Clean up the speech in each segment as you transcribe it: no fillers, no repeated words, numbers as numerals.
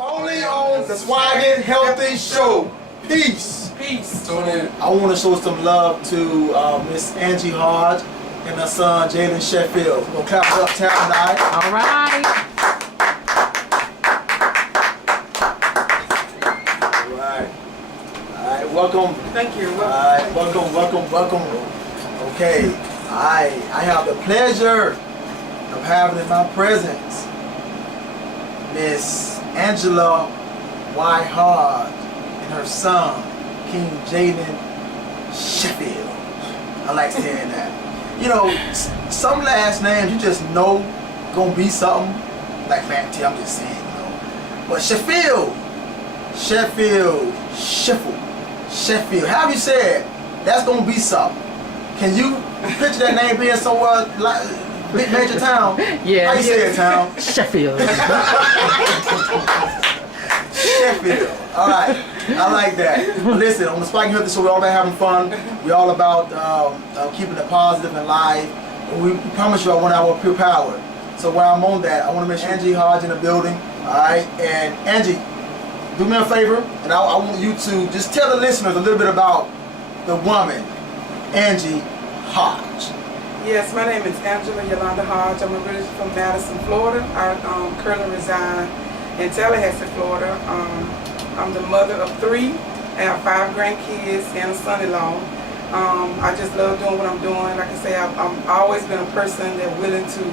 Only on the Swaggin' Healthy Show. Peace. Peace. Tune in. I want to show some love to Miss Angie Hodge and her son Jalon Sheffield. We're going to clap it up tonight. All right. All right, welcome. Thank you. All right, welcome. Okay, I have the pleasure of having in my presence Miss Angela Hodge and her son, King Jalon Sheffield. I like saying that. You know, some last names you just know gonna be something. Like Matt T, I'm just saying, you know. But Sheffield. However you say it, that's gonna be something. Can you picture that name being somewhere like big major town? Yeah. How you say it, town? Sheffield. Sheffield. All right. I like that. Listen, on the Swaggin' Healthy Show, we're all about having fun. We're all about keeping it positive in life. We promise you, I want our pure power. So while I'm on that, I want to mention Angie Hodge in the building. All right. And Angie, do me a favor, and I want you to just tell the listeners a little bit about the woman, Angie Hodge. Yes, my name is Angela Jalon Hodge. I'm originally from Madison, Florida. I currently reside in Tallahassee, Florida. I'm the mother of 3. I have 5 grandkids and a son-in-law. I just love doing what I'm doing. Like I say, I've always been a person that's willing to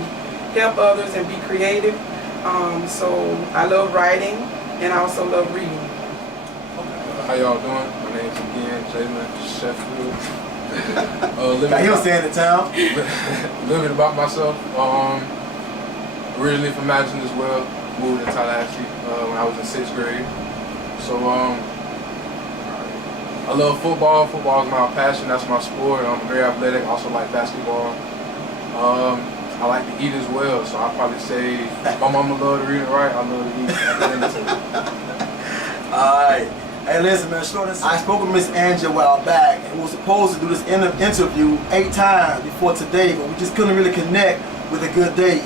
help others and be creative. So I love writing and I also love reading. How y'all doing? My name's again Jalon Sheffield. Got him staying in town. A little bit about myself. Originally from Madison as well. Moved to Tallahassee when I was in 6th grade. So I love football. Football is my passion. That's my sport. I'm very athletic. I also like basketball. I like to eat as well. So I'll probably say my mama love to read and write. I love to eat. Alright. Hey, listen, man. I spoke with Miss Angie a while back, and we were supposed to do this interview 8 times before today, but we just couldn't really connect with a good date.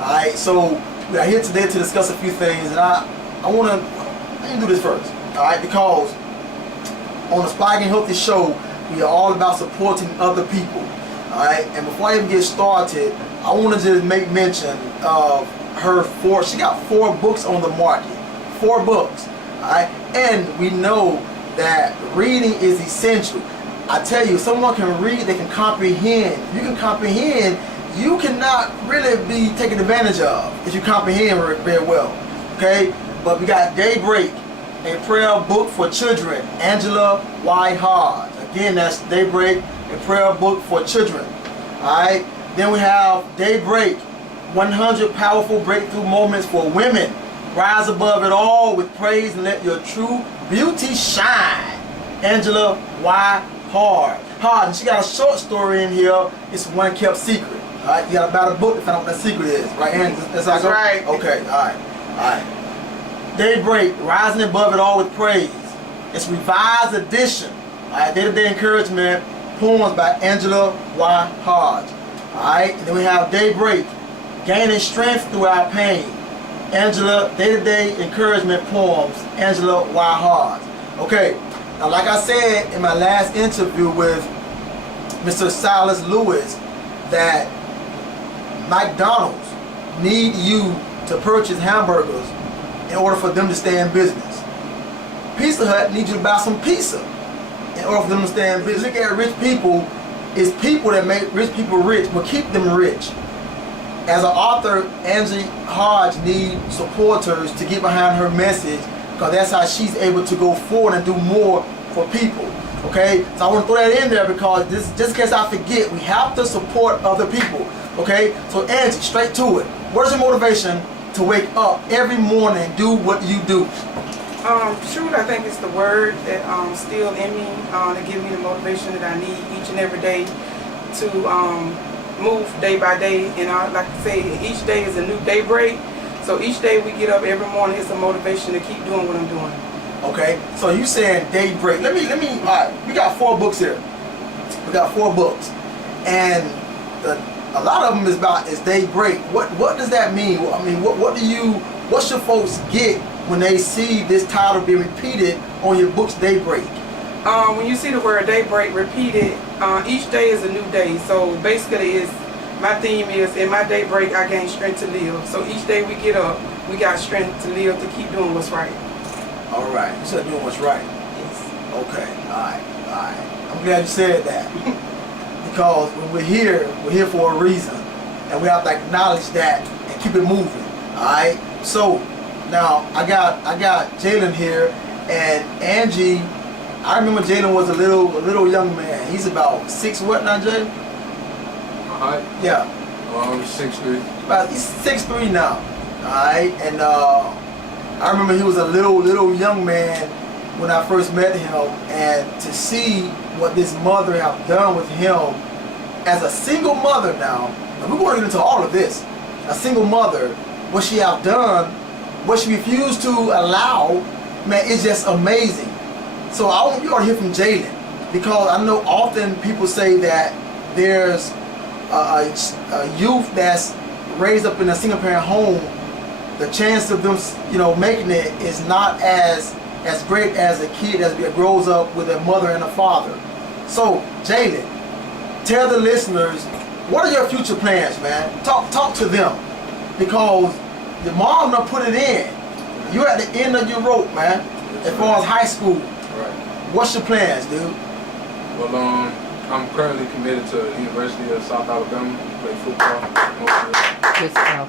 Alright, so we are here today to discuss a few things, and I want to do this first. Alright, because on the Swaggin' Healthy Show, we are all about supporting other people. Alright, and before I even get started, I want to just make mention of her she got 4 books on the market. 4 books. Alright, and we know that reading is essential. I tell you, if someone can read, they can comprehend. If you can comprehend, you cannot really be taken advantage of if you comprehend very well. Okay? But we got Daybreak, a prayer book for children, Angela Hodge. Again, that's Daybreak, a prayer book for children. Alright? Then we have Daybreak, 100 powerful breakthrough moments for women. Rise above it all with praise and let your true beauty shine. Angela Hodge. And she got a short story in here. It's One Kept Secret. Alright, you gotta buy the book to find out what that secret is. Right, Angie? That's right. Okay, alright. Daybreak, rising above it all with praise. It's revised edition. Alright, day-to-day encouragement, poems by Angela Hodge. Alright, and then we have Daybreak, gaining strength through our pain. Angela, day-to-day encouragement poems, Angela Hodge. Okay, now like I said in my last interview with Mr. Silas Lewis, that McDonald's need you to purchase hamburgers in order for them to stay in business. Pizza Hut needs you to buy some pizza in order for them to stay in business. Look at rich people, it's people that make rich people rich, but keep them rich. As an author, Angie Hodge needs supporters to get behind her message, because that's how she's able to go forward and do more for people. Okay, so I want to throw that in there because this, just in case I forget, we have to support other people. Okay, so Angie, straight to it. What is your motivation to wake up every morning and do what you do? Shoot, I think it's the word that still in me, that gives me the motivation that I need each and every day to move day by day. And I like to say, each day is a new daybreak. So each day we get up every morning, it's a motivation to keep doing what I'm doing. Okay, so you saying daybreak. Let me, all right, we got 4 books here. We got 4 books. And a lot of them is daybreak. What does that mean? I mean, what should folks get when they see this title being repeated on your book's daybreak? When you see the word daybreak repeated, each day is a new day. So basically, my theme is, in my daybreak, I gain strength to live. So each day we get up, we got strength to live, to keep doing what's right. All right, you said doing what's right. Yes. Okay, all right. I'm glad you said that. Because when we're here for a reason. And we have to acknowledge that and keep it moving. All right. So now I got Jalon here, and Angie. I remember Jalon was a little young man. He's about 6 what now, Jay? Height? Yeah. 6'3". He's 6'3" now. All right. And I remember he was a little young man when I first met him, and to see what this mother have done with him as a single mother now. And we're going to get into all of this. A single mother, what she have done, what she refused to allow, man, it's just amazing. So I want you all to hear from Jalon, because I know often people say that there's a youth that's raised up in a single parent home, the chance of them, making it is not as great as a kid that grows up with a mother and a father. So Jalon, tell the listeners, what are your future plans, man? Talk to them, because your mom done put it in. You're at the end of your rope, man. As far as high school, Right. What's your plans, dude? Well, I'm currently committed to the University of South Alabama to play football. Good stuff.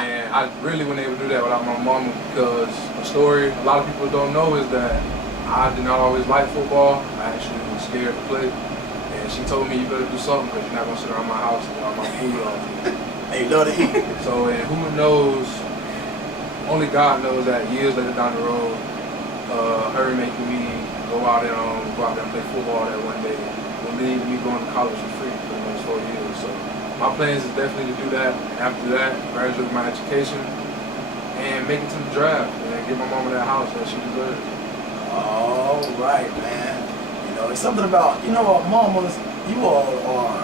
And I really wasn't able to do that without my mama, because a story a lot of people don't know is that I did not always like football. I actually was scared to play. And she told me, you better do something, because you're not going to sit around my house and eat all my food off. Hey, you love to eat. So, and who knows, only God knows that years later down the road, her making me go out and play football that one day will lead to me going to college for free for the next 4 years. So my plans is definitely to do that. After that, graduate my education and make it to the draft and get my mama that house that she deserves. All right, man. It's something about, mamas, you all are,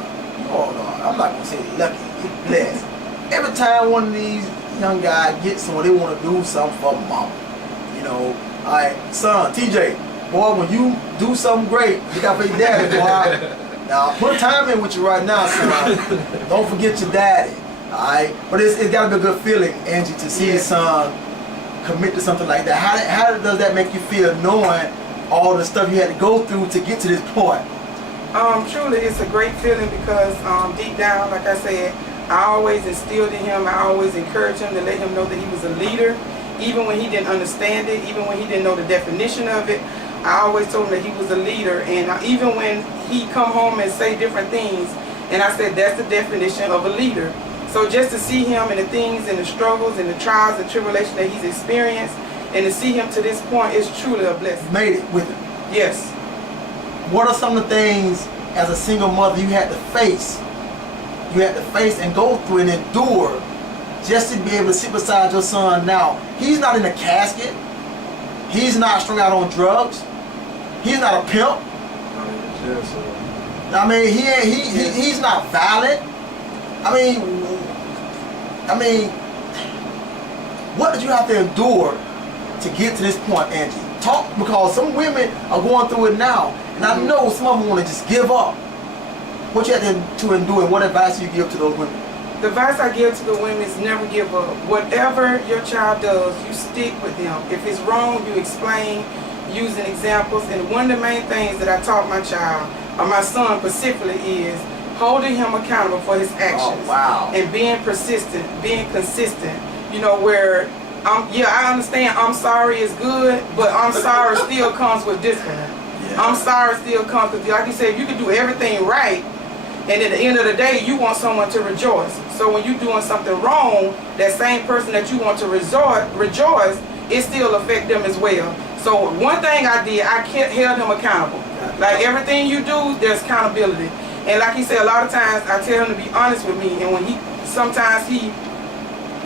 I'm not going to say lucky, you're blessed. Every time one of these young guys gets somewhere, they want to do something for mama. All right, son, TJ, boy, when you do something great, you got to pay daddy, boy. Now, put time in with you right now, son. Don't forget your daddy, all right? But it's got to be a good feeling, Angie, to see his son commit to something like that. How does that make you feel, knowing all the stuff you had to go through to get to this point? Truly, it's a great feeling, because deep down, like I said, I always instilled in him, I always encouraged him to let him know that he was a leader, even when he didn't understand it, even when he didn't know the definition of it. I always told him that he was a leader, and even when he come home and say different things, and I said that's the definition of a leader. So just to see him and the things and the struggles and the trials and tribulations that he's experienced, and to see him to this point is truly a blessing. Made it with him. Yes. What are some of the things as a single mother you had to face? You had to face and go through and endure just to be able to sit beside your son now. He's not in a casket. He's not strung out on drugs. He's not a pimp. I mean, he's not violent. I mean, what did you have to endure to get to this point, Angie? Talk, because some women are going through it now, and I know some of them want to just give up. What you have to endure, and what advice do you give to those women? The advice I give to the women is never give up. Whatever your child does, you stick with them. If it's wrong, you explain using examples. And one of the main things that I taught my child, or my son specifically, is holding him accountable for his actions. Oh, wow. And being persistent, being consistent. Where I understand I'm sorry is good, but I'm sorry still comes with discipline. Yeah. I'm sorry still comes with, like you said, you can do everything right, and at the end of the day, you want someone to rejoice. So when you're doing something wrong, that same person that you want to rejoice, it still affect them as well. So one thing I did, I held him accountable. Like everything you do, there's accountability. And like he said, a lot of times I tell him to be honest with me, and when sometimes he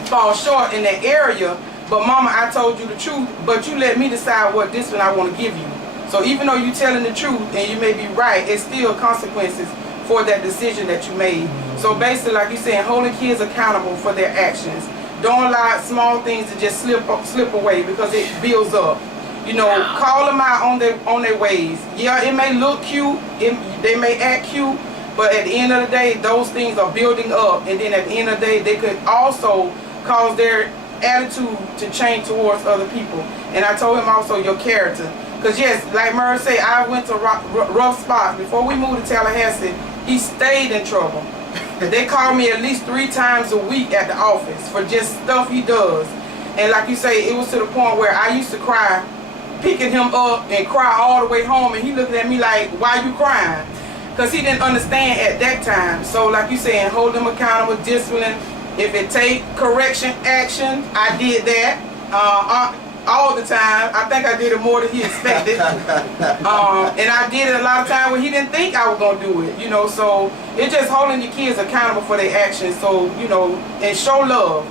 falls short in that area, but mama, I told you the truth, but you let me decide what discipline I want to give you. So even though you're telling the truth and you may be right, it's still consequences for that decision that you made. So basically, like you saying, holding kids accountable for their actions, don't allow small things to just slip away because it builds up. You know, call them out on their ways. Yeah, it may look cute, they may act cute, but at the end of the day, those things are building up, and then at the end of the day, they could also cause their attitude to change towards other people. And I told him also your character. Because yes, like Murray said, I went to rough spots. Before we moved to Tallahassee, he stayed in trouble. They called me at least 3 times a week at the office for just stuff he does. And like you say, it was to the point where I used to cry, picking him up and cry all the way home, and he looking at me like, why you crying? Because he didn't understand at that time. So like you saying, hold them accountable, discipline. If it take correction action, I did that all the time. I think I did it more than he expected. And I did it a lot of times when he didn't think I was going to do it, you know. So it's just holding your kids accountable for their actions, so, you know, and show love.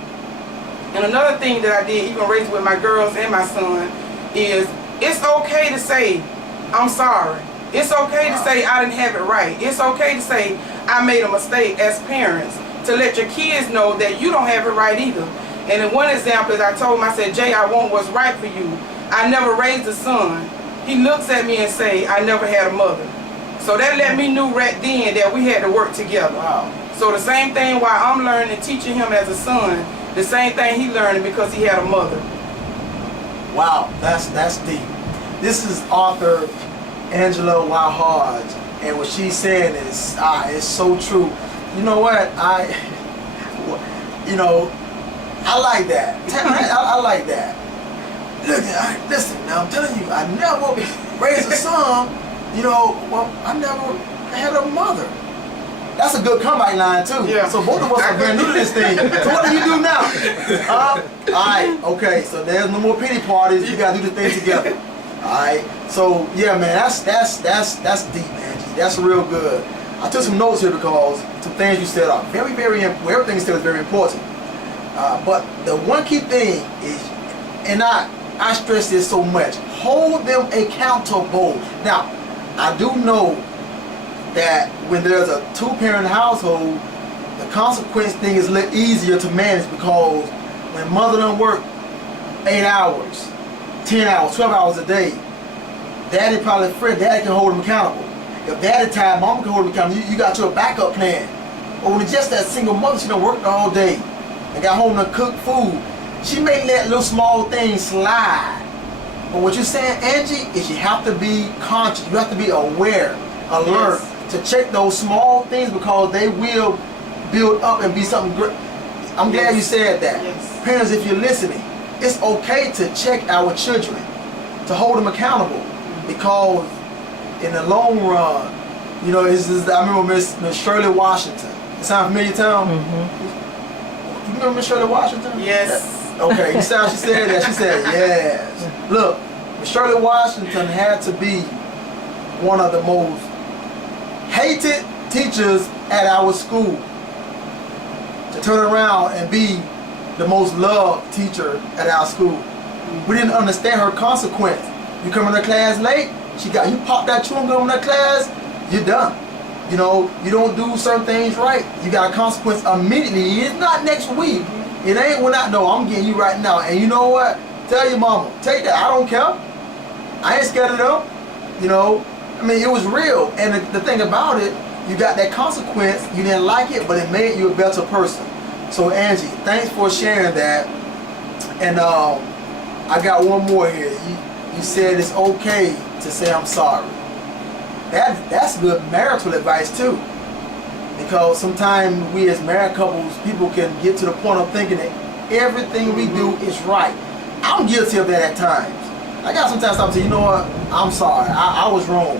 And another thing that I did, even raising with my girls and my son, is it's okay to say, I'm sorry. It's okay to say I didn't have it right. It's okay to say I made a mistake as parents, to let your kids know that you don't have it right either. And in one example, I told him, I said, Jay, I want what's right for you. I never raised a son. He looks at me and say, I never had a mother. So that let me know right then that we had to work together. Wow. So the same thing while I'm learning and teaching him as a son, the same thing he learning because he had a mother. Wow, that's deep. This is author Angela Hodge, and what she's saying is so true. You know what? I like that. I like that. Look, listen, now I'm telling you, I never raised a son. I never had a mother. That's a good comeback line too. Yeah. So both of us are brand new to this thing. So what do you do now? Alright, okay, so there's no more pity parties. You gotta do the thing together. Alright. So yeah, man, that's deep, Angie. That's real good. I took some notes here because some things you said are very, very important. Everything you said is very important. But the one key thing is, and I stress this so much, hold them accountable. Now, I do know that when there's a 2-parent household, the consequence thing is a little easier to manage, because when mother don't work 8 hours, 10 hours, 12 hours a day, daddy probably afraid daddy can hold him accountable. If daddy tired, mama can hold him accountable. You got your backup plan. But when it's just that single mother, she done worked all day and got home to cook food, she may let little small things slide. But what you're saying, Angie, is you have to be conscious. You have to be aware, alert, to check those small things, because they will build up and be something great. I'm glad you said that. Yes. Parents, if you're listening, it's okay to check our children, to hold them accountable, because in the long run, I remember Miss Shirley Washington. It sound familiar, Tom? Mm-hmm. You remember Miss Shirley Washington? Yes. Okay, you see how she said that? She said, yes. Look, Miss Shirley Washington had to be one of the most hated teachers at our school, to turn around and be the most loved teacher at our school. We didn't understand her consequence. You come in her class late, you pop that chewing gum in her class, you're done. You don't do certain things right, you got a consequence immediately. It's not next week. It ain't when I'm getting you right now. And you know what? Tell your mama, take that. I don't care. I ain't scared of them. It was real. And the thing about it, you got that consequence. You didn't like it, but it made you a better person. So Angie, thanks for sharing that. And I got one more here. You said it's okay to say I'm sorry. That's good marital advice too. Because sometimes we as married couples, people can get to the point of thinking that everything we do is right. I'm guilty of that at times. I got sometimes stop and say, you know what, I'm sorry, I was wrong.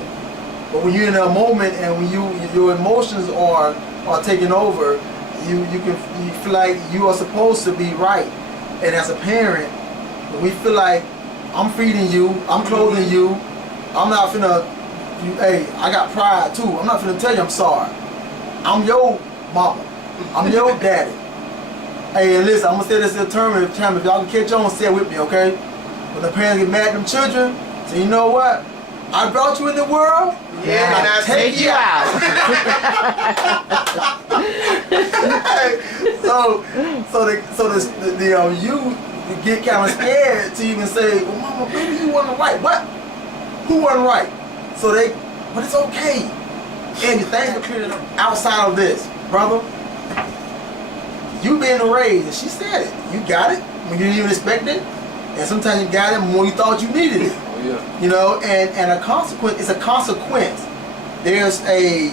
But when you're in a moment and when your emotions are taking over, you feel like you are supposed to be right. And as a parent, when we feel like I'm feeding you, I'm clothing you, I'm not finna, hey, I got pride too. I'm not finna tell you I'm sorry. I'm your mama. I'm your daddy. Hey, and listen, I'm gonna say this in a term, if y'all can catch on, say it with me, okay? When the parents get mad at them children, say, you know what? I brought you in the world. Yeah, and I take you out. So you get kind of scared to even say, well, mama, baby, you wasn't right. What? Who wasn't right? But it's okay. And things were cleared up outside of this, brother. You being raised, and she said it. You got it when you didn't even expect it, and sometimes you got it more than you thought you needed it. Oh yeah. You know, and a consequence. It's a consequence. There's a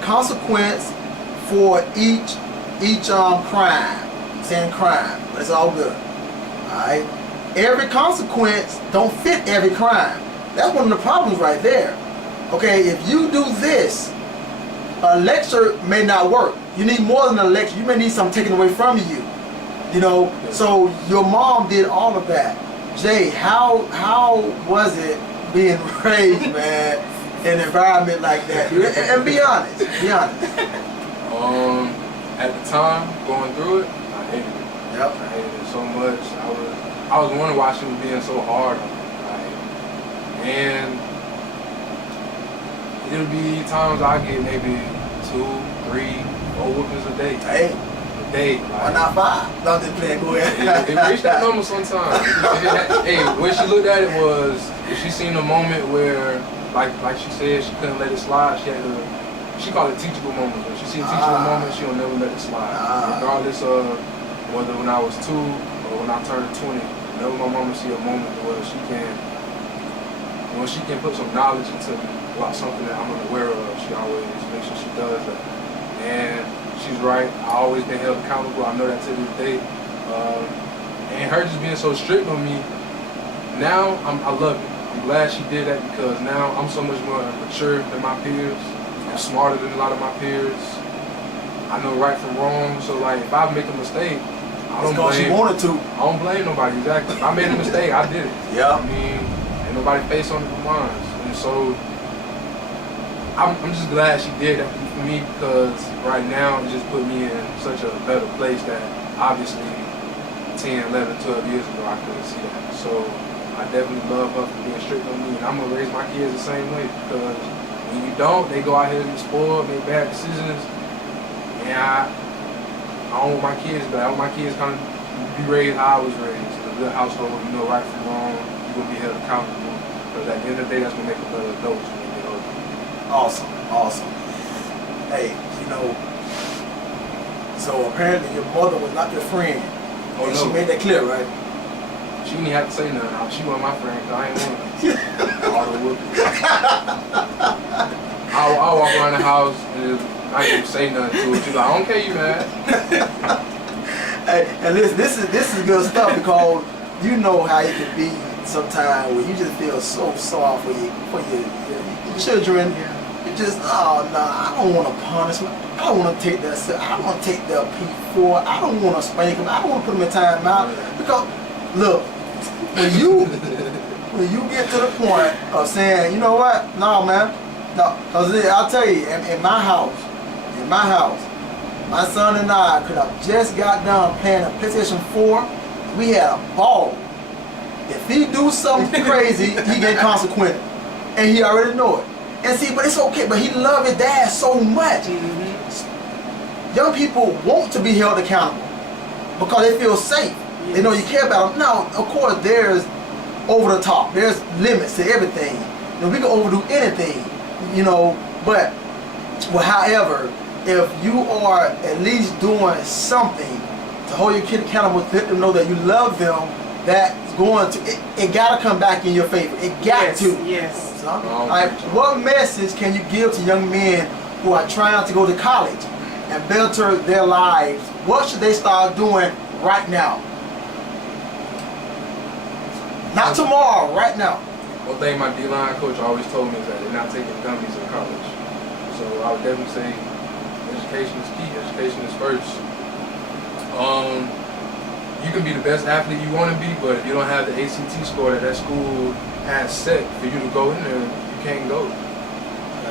consequence for each crime. Saying crime, but it's all good. All right. Every consequence don't fit every crime. That's one of the problems right there. Okay, if you do this, a lecture may not work. You need more than a lecture. You may need something taken away from you. You know, so your mom did all of that. Jay, how was it being raised, man, in an environment like that? And be honest, be honest. At the time, going through it, I hated it. Yep. I hated it so much. I was wondering why she was being so hard on me. And it'll be times I get maybe 2, 3, 4 whoopings a day. Hey. A day. Why not 5? No, just playing. Go ahead. It reached that number sometimes. Hey, when she looked at it was, if she seen a moment where, like she said, she couldn't let it slide, she called it teachable moments. When she see a teachable moment, she'll never let it slide. Regardless of whether when I was 2 or when I turned 20, whenever my mama see a moment where she can put some knowledge into me about something that I'm unaware of, she always makes sure she does that. And she's right. I always been held accountable. I know that to this day. And her just being so strict on me, now I love it. I'm glad she did that because now I'm so much more mature than my peers. I'm smarter than a lot of my peers. I know right from wrong. So like, if I make a mistake, I don't blame. She wanted to. I don't blame nobody. Exactly. If I made a mistake, I did it. Yeah. I mean, ain't nobody face on it but mine. And so I'm just glad she did that for me because right now it just put me in such a better place that obviously 10, 11, 12 years ago I couldn't see that. So I definitely love her for being strict on me, and I'm gonna raise my kids the same way because when you don't, they go out here and get spoiled, make bad decisions, and I don't want my kids, but I want my kids kind of be raised how I was raised in a good household. You know right from wrong, you're gonna be held accountable because at the end of the day, that's gonna make them better adults when they get older. Awesome, awesome. Hey, you know, so apparently your mother was not your friend. Oh, And no. she made that clear, right? She didn't even have to say nothing. She wasn't my friend because I ain't want all the whooping. I'll walk around the house and I ain't even say nothing to her. She's like, I don't care, you mad. Hey, and this is good stuff because you know how it can be sometimes where you just feel so sorry for your children. You just, oh no, I don't want to punish them. I don't want to take that. I don't want to take their P4. I don't want to spank them. I don't want to put them in time out because look, when you get to the point of saying, you know what, no man, no, because I'll tell you, in my house, my son and I could have just got done playing a PlayStation 4. We had a ball. If he do something crazy, he get consequences, and he already know it. And see, but it's okay. But he love his dad so much. Young people want to be held accountable because they feel safe. They know you care about them. Now, of course, there's over the top. There's limits to everything. You know, we can overdo anything. You know, but however, if you are at least doing something to hold your kid accountable, to let them know that you love them, that's going to it got to come back in your favor. It got to. Yes. Like, what message can you give to young men who are trying to go to college and better their lives? What should they start doing right now? Not tomorrow, right now. One thing my D-line coach always told me is that they're not taking dummies in college. So I would definitely say education is key. Education is first. You can be the best athlete you want to be, but if you don't have the ACT score that school has set for you to go in there, you can't go.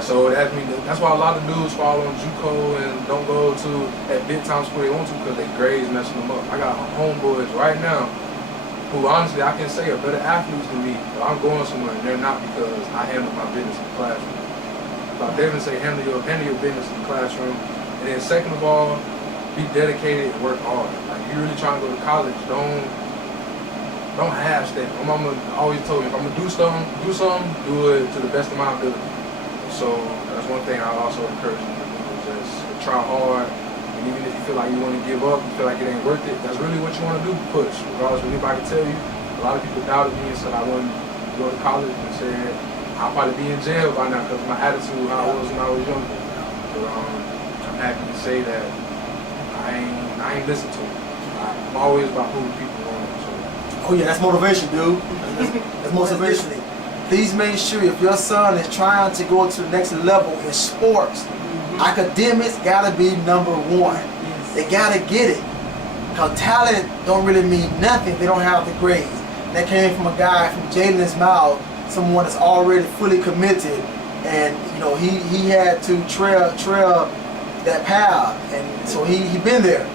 So that's why a lot of dudes fall on JUCO and don't go to that big time school they want to because their grades messing them up. I got homeboys right now. who honestly I can say are better athletes than me, but I'm going somewhere and they're not because I handle my business in the classroom. So I definitely say handle your business in the classroom. And then second of all, be dedicated and work hard. Like if you're really trying to go to college, don't half step. My mama always told me if I'm gonna do something, do it to the best of my ability. So that's one thing I also encourage you to do is just try hard. And even if you feel like you want to give up, you feel like it ain't worth it, that's really what you want to do, push. Regardless of anybody can tell you. A lot of people doubted me and said I wouldn't go to college and said I'll probably be in jail by now because of my attitude, how I was when I was younger. But I'm happy to say that I ain't listen to it. I'm always about proving people wrong. So. Oh yeah, that's motivation, dude. That's motivation. Please make sure if your son is trying to go to the next level in sports, academics gotta be number one. They gotta get it. Because talent don't really mean nothing if they don't have the grades. And that came from a guy from Jalon's mouth, someone that's already fully committed, and you know he had to trail that path, and so he been there.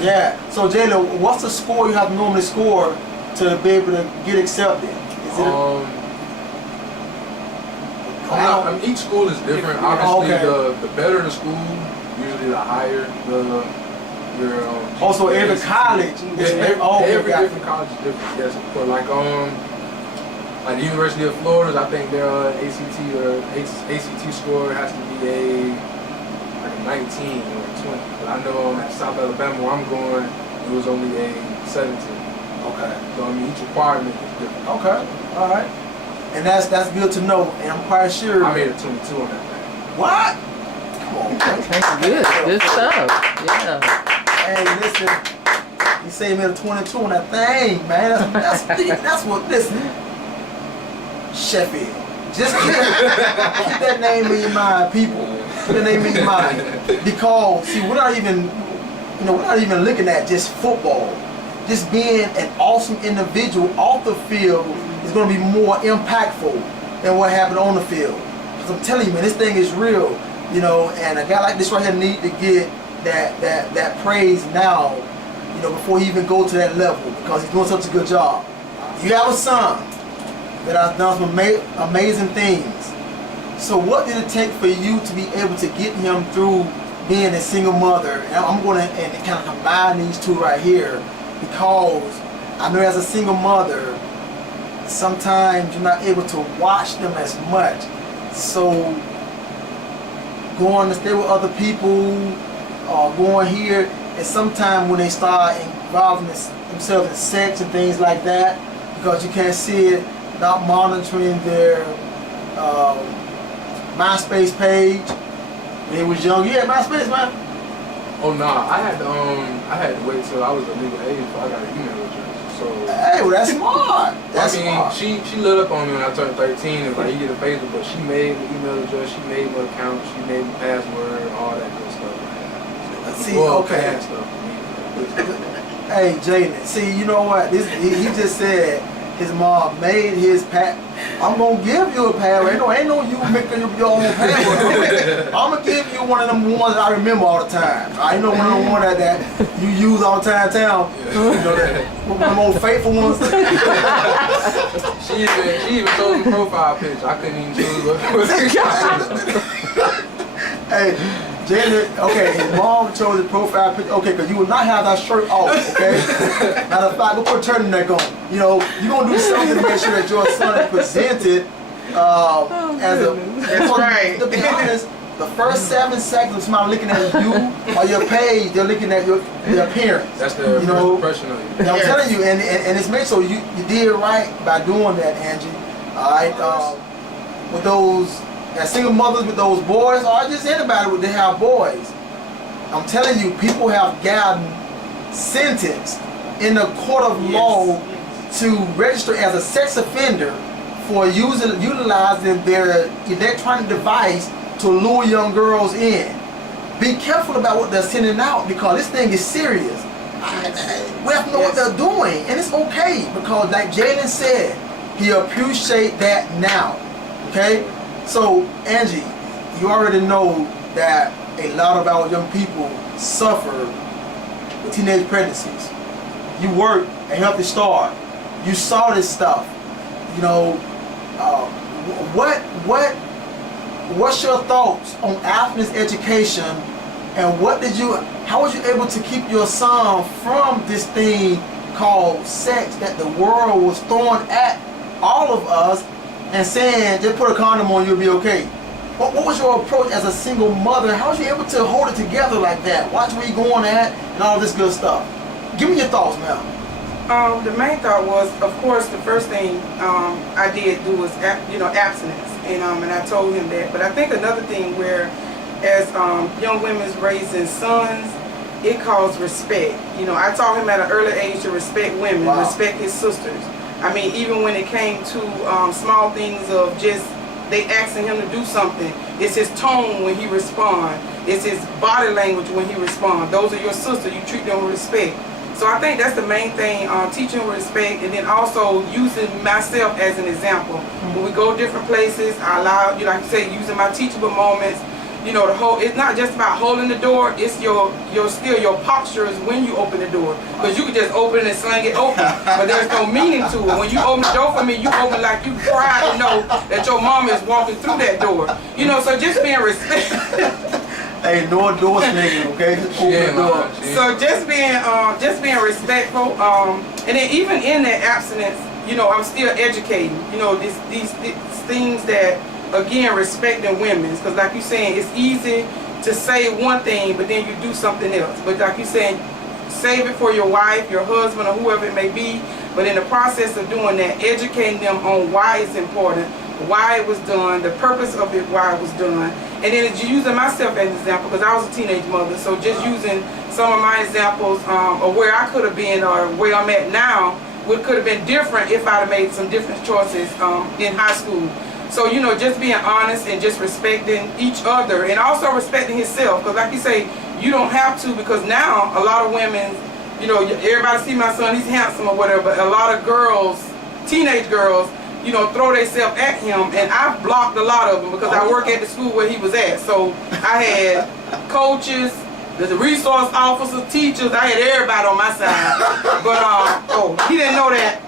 Yeah. So Jalon, what's the score you have to normally score to be able to get accepted? Is it I mean, each school is different. Obviously, the better the school, usually the higher your. Also, every college. Every different college is different. Yes, but like the University of Florida, I think their ACT score has to be like a 19 or a 20. But I know at South Alabama where I'm going, it was only a 17. Okay. So I mean, each requirement is different. Okay. All right. And that's good to know. And I'm quite sure. I made a 22 on that thing. What? Come on, man. That's good. Good stuff. Yeah. Hey, listen. You say you made a 22 on that thing, man. That's what. Listen. Sheffield. Just keep that name in your mind, people. Keep that name in your mind. Because see, we're not even looking at just football. Just being an awesome individual off the field is going to be more impactful than what happened on the field. Because I'm telling you, man, this thing is real. You know, and a guy like this right here need to get that praise now. You know, before he even go to that level, because he's doing such a good job. You have a son that has done some amazing things. So what did it take for you to be able to get him through being a single mother? And I'm going to kind of combine these two right here, because I know as a single mother, sometimes you're not able to watch them as much. So going to stay with other people or going here, and sometimes when they start involving themselves in sex and things like that, because you can't see it, not monitoring their MySpace page. When he was young, you had MySpace, man? Oh nah, I had to wait till I was a legal age before I got an email address. So hey, well that's smart. That's smart. She lit up on me when I turned 13. It was like, you get a Facebook, but she made the email address, she made my account, she made the password, all that good stuff. See, okay. Hey, Jalon, see, you know what? He just said his mom made his I'm gonna give you a password. Ain't no you making your own password. I'm gonna give you one of them ones that I remember all the time. I know one of them ones that you use all the time. You know that one of them old faithful ones. She even chose the profile picture. I couldn't even choose what. Hey, Jalon, okay, his mom chose the profile picture, okay, because you will not have that shirt off, okay? Matter of fact, go put a turtleneck on. You know, you're going to do something to make sure that your son is presented as a... That's right. To be honest, the first 7 seconds of somebody looking at you or your page, they're looking at your appearance. That's the impression of you. I'm telling you, and it's made so you did right by doing that, Angie. All right, with those... as single mothers with those boys, or just anybody with they have boys. I'm telling you, people have gotten sentenced in the court of law to register as a sex offender for utilizing their electronic device to lure young girls in. Be careful about what they're sending out, because this thing is serious. We have to know what they're doing, and it's okay, because like Jalon said, he appreciate that now. Okay? So, Angie, you already know that a lot of our young people suffer with teenage pregnancies. you work at Healthy Start. You saw this stuff. You know, what's your thoughts on athletes' education, and how was you able to keep your son from this thing called sex that the world was throwing at all of us and saying, just put a condom on, you'll be okay? What was your approach as a single mother? How was you able to hold it together like that? Watch where you're going at and all this good stuff. Give me your thoughts, ma'am. The main thought was, of course, the first thing I did do was, abstinence, and I told him that. But I think another thing where, as young women's raising sons, it calls respect. I taught him at an early age to respect women, respect his sisters. I mean, even when it came to small things of just they asking him to do something, it's his tone when he responds. It's his body language when he responds. Those are your sisters. You treat them with respect. So I think that's the main thing, teaching respect, and then also using myself as an example. When we go different places, I allow, like you say, using my teachable moments. It's not just about holding the door, it's your posture is when you open the door. Because you can just open it and sling it open, but there's no meaning to it. When you open the door for me, you open like you proud to know that your mama is walking through that door. So just being respectful. Hey, no door slinging, okay? Just open the door. So just being respectful, and then even in that abstinence, I'm still educating. These things that, again, respecting women, because like you're saying, it's easy to say one thing, but then you do something else. But like you're saying, save it for your wife, your husband, or whoever it may be. But in the process of doing that, educating them on why it's important, why it was done, the purpose of it, why it was done. And then it's using myself as an example, because I was a teenage mother, so just using some of my examples of where I could have been or where I'm at now, could have been different if I'd have made some different choices in high school. So, just being honest and just respecting each other, and also respecting himself, because like you say, you don't have to, because now a lot of women, everybody see my son, he's handsome or whatever, but a lot of girls, teenage girls, throw themselves at him, and I've blocked a lot of them because I work at the school where he was at. So I had coaches, the resource officers, teachers, I had everybody on my side. But he didn't know that.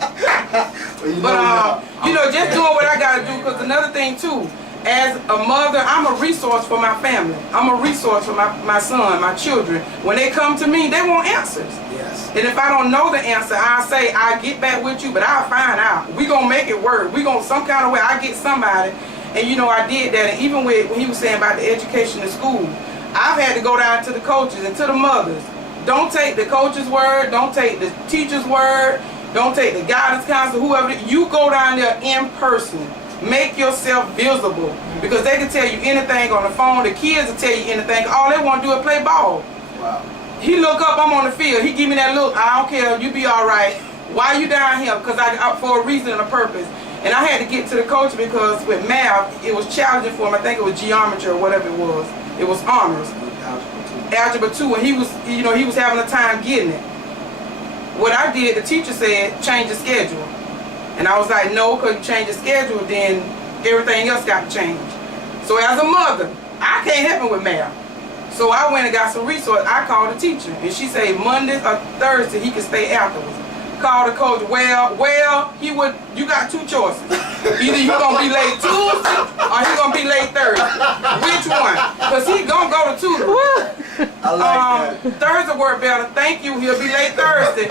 But just doing what I gotta do, because another thing too, as a mother, I'm a resource for my family. I'm a resource for my son, my children. When they come to me, they want answers. Yes. And if I don't know the answer, I'll say, I'll get back with you, but I'll find out. We gonna make it work. We gonna, some kind of way, I get somebody. And I did that. And even when he was saying about the education in school, I've had to go down to the coaches and to the mothers. Don't take the coach's word, don't take the teacher's word, don't take the guidance counselor, whoever. You go down there in person. Make yourself visible, because they can tell you anything on the phone. The kids will tell you anything. All they want to do is play ball. Wow. He look up, I'm on the field. He give me that look. I don't care. You be all right. Why you down here? Because I for a reason and a purpose. And I had to get to the coach because with math, it was challenging for him. I think it was geometry or whatever it was. It was honors. Algebra 2, and he was having a time getting it. What I did, the teacher said, change the schedule. And I was like, no, because you change the schedule, then everything else got to change. So as a mother, I can't help him with math. So I went and got some resources. I called the teacher, and she said Monday or Thursday he could stay afterwards. Called the coach. You got two choices. Either you gonna be late Tuesday or he gonna be late Thursday. Which one? Because he gonna go to tutoring. I like that. Thursday work better. Thank you. He'll be late Thursday.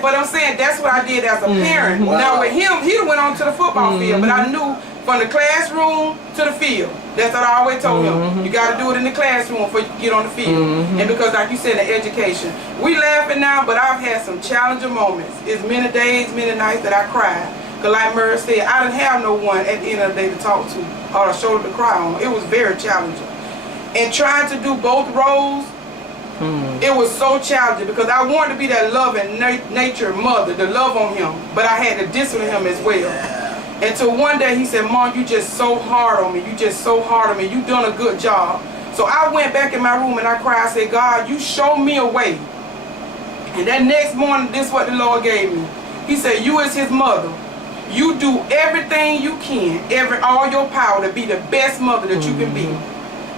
But I'm saying that's what I did as a parent. Wow. Now with him, he went on to the football field, but I knew from the classroom to the field. That's what I always told him. You got to do it in the classroom before you can get on the field. And because, like you said, the education. We laughing now, but I've had some challenging moments. It's many days, many nights that I cried. Because like Murray said, I didn't have no one at the end of the day to talk to or a shoulder to cry on. It was very challenging. And trying to do both roles, it was so challenging because I wanted to be that loving nature mother, to love on him, but I had to discipline him as well. Until one day he said, Mom, you just so hard on me. You just so hard on me. You done a good job. So I went back in my room and I cried. I said, God, you showed me a way. And that next morning, this is what the Lord gave me. He said, you as his mother, you do everything you can, all your power to be the best mother that you can be.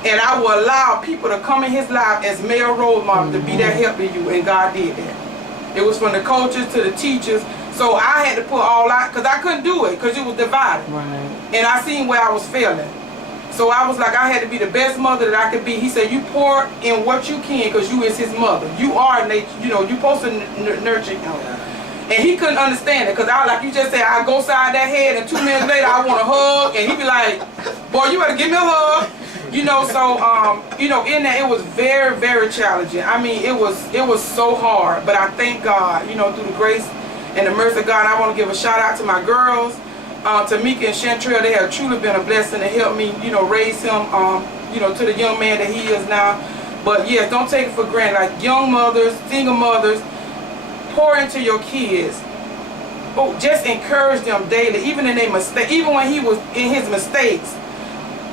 And I will allow people to come in his life as male role model to be that help to you. And God did that. It was from the coaches to the teachers. So I had to put all out, because I couldn't do it, because it was divided. Right. And I seen where I was failing. So I was like, I had to be the best mother that I could be. He said, you pour in what you can, because you is his mother. You are nature, you know, you supposed to nurture him. And he couldn't understand it, because I, like you just said, I go side that head, and 2 minutes later I want a hug, and he'd be like, boy, you better give me a hug. You know, so you know, in that it was very, very challenging. I mean, it was so hard, but I thank God, you know, through the grace and the mercy of God. I want to give a shout out to my girls, Tamika and Chantrell. They have truly been a blessing to help me, you know, raise him, you know, to the young man that he is now. But yes, don't take it for granted. Like young mothers, single mothers, pour into your kids. Oh, just encourage them daily, even in their mistake, even when he was in his mistakes.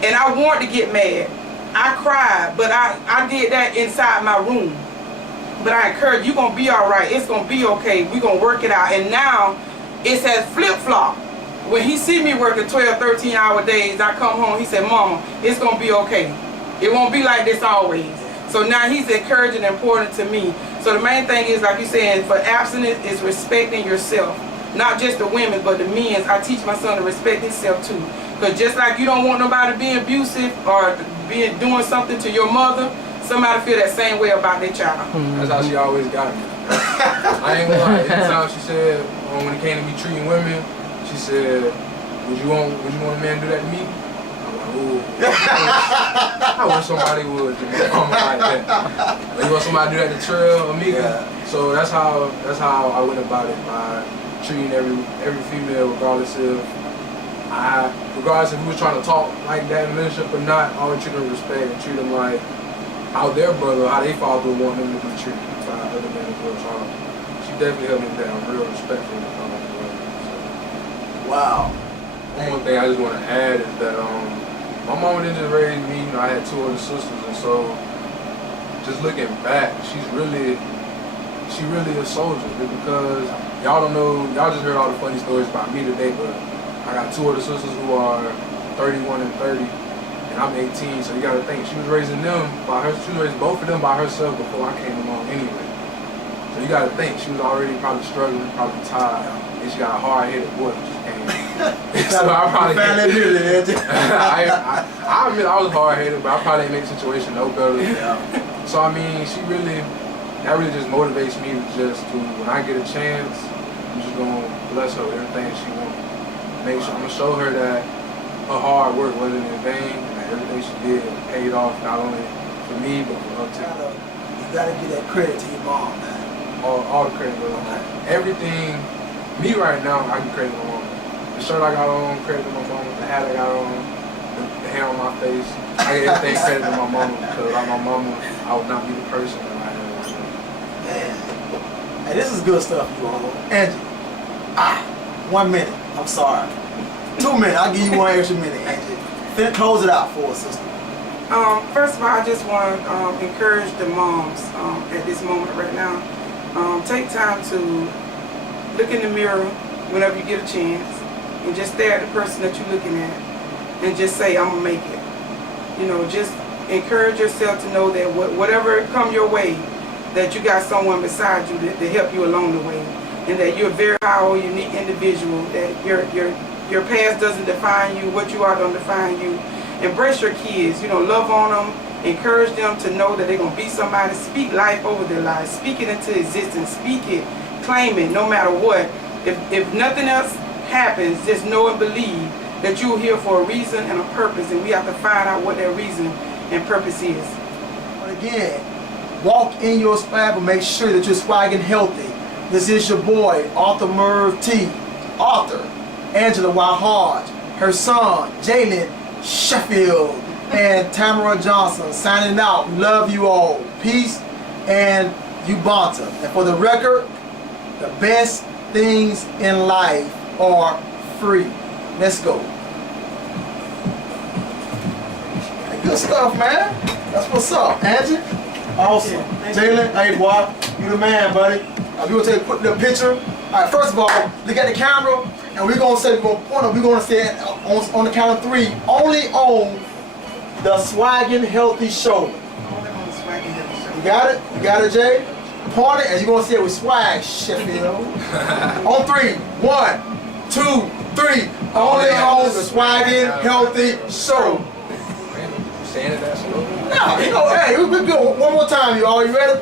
And I wanted to get mad. I cried, but I did that inside my room. But I encourage you, gonna be all right. It's gonna be okay. We're gonna work it out. And now it's at flip-flop. When he see me working 12, 13-hour days, I come home, he said, Mama, it's gonna be okay. It won't be like this always. So now he's encouraging and important to me. So the main thing is, like you're saying, for abstinence is respecting yourself. Not just the women, but the men. I teach my son to respect himself too. Because just like you don't want nobody being abusive or doing something to your mother, somebody feel that same way about their child. That's how she always got me. I ain't gonna lie. Anytime she said, when it came to me treating women, she said, would you want a man to do that to me? I'm like, ooh. I wish somebody would do my mama like that. But you want somebody to do that to Trill, Amiga? Yeah. So that's how I went about it, by treating every female regardless if we were trying to talk like that in leadership or not. I would treat them with respect and treat them like how their brother, how they father would want them to be treated by other men as well. So she definitely helped me down, real respectful. Wow. One more thing I just want to add is that my mama didn't just raise me. You know, I had 2 older sisters, and so just looking back, she really a soldier. Because y'all don't know, y'all just heard all the funny stories about me today, but I got 2 older sisters who are 31 and 30, and I'm 18. So you got to think, she was raising them by her. She was raising both of them by herself before I came along anyway. So you got to think, she was already probably struggling, probably tired, and she got a hard-headed boy who just came. So I probably I admit I was hard-headed, but I probably didn't make the situation no better. Yeah. So I mean, that really just motivates me to when I get a chance, I'm just gonna bless her with everything she wants. Make sure I'm gonna show her that her hard work wasn't in vain, and that everything she did paid off, not only for me but for her too. You gotta give that credit to your mom, man. All the credit goes on. Everything, me right now, I can credit my mom. The shirt I got on, credit to my mama. The hat I got on, the hair on my face, I get everything credit to my mama, because without my mama, I would not be the person that I am right now. Man, hey, this is good stuff, you all. Angie, 1 minute. I'm sorry. 2 minutes. I'll give you 1 extra minute, Angie. Close it out for us, sister. First of all, I just want to encourage the moms at this moment right now. Take time to look in the mirror whenever you get a chance, and just stare at the person that you're looking at, and just say, I'm gonna make it. You know, just encourage yourself to know that whatever come your way, that you got someone beside you to help you along the way, and that you're a very powerful, unique individual, that your past doesn't define you, what you are don't define you. Embrace your kids, you know, love on them, encourage them to know that they're going to be somebody. Speak life over their lives, speak it into existence, speak it, claim it, no matter what. If nothing else happens, just know and believe that you're here for a reason and a purpose, and we have to find out what that reason and purpose is. But again, walk in your swag, but make sure that you're swagging healthy. This is your boy, Arthur Merv T. Arthur, Angela Hodge, her son, Jalon, Sheffield, and Tamara Johnson, signing out. Love you all. Peace and Ubuntu. And for the record, the best things in life are free. Let's go. Good stuff, man. That's what's up, Angie. Awesome. Jalon, hey boy, you the man, buddy. We're gonna take a quick little picture. All right, first of all, look at the camera, and we're gonna point up. We're gonna say it on the count of 3. Only on the Swaggin' Healthy Show. Only on the Swaggin' Healthy Show. You got it? You got it, Jay? Party, and you're gonna say it with swag, Sheffield. On 3, 1, 2, 3. Only on the Swaggin' Healthy Show. Saying it that slow? No, you know, hey, we go one more time, you all. You ready?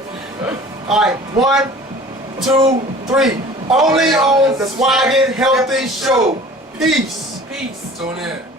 All right, 1, 2, 3. Only on the Swaggin' Healthy Show. Peace. Peace. Tune in.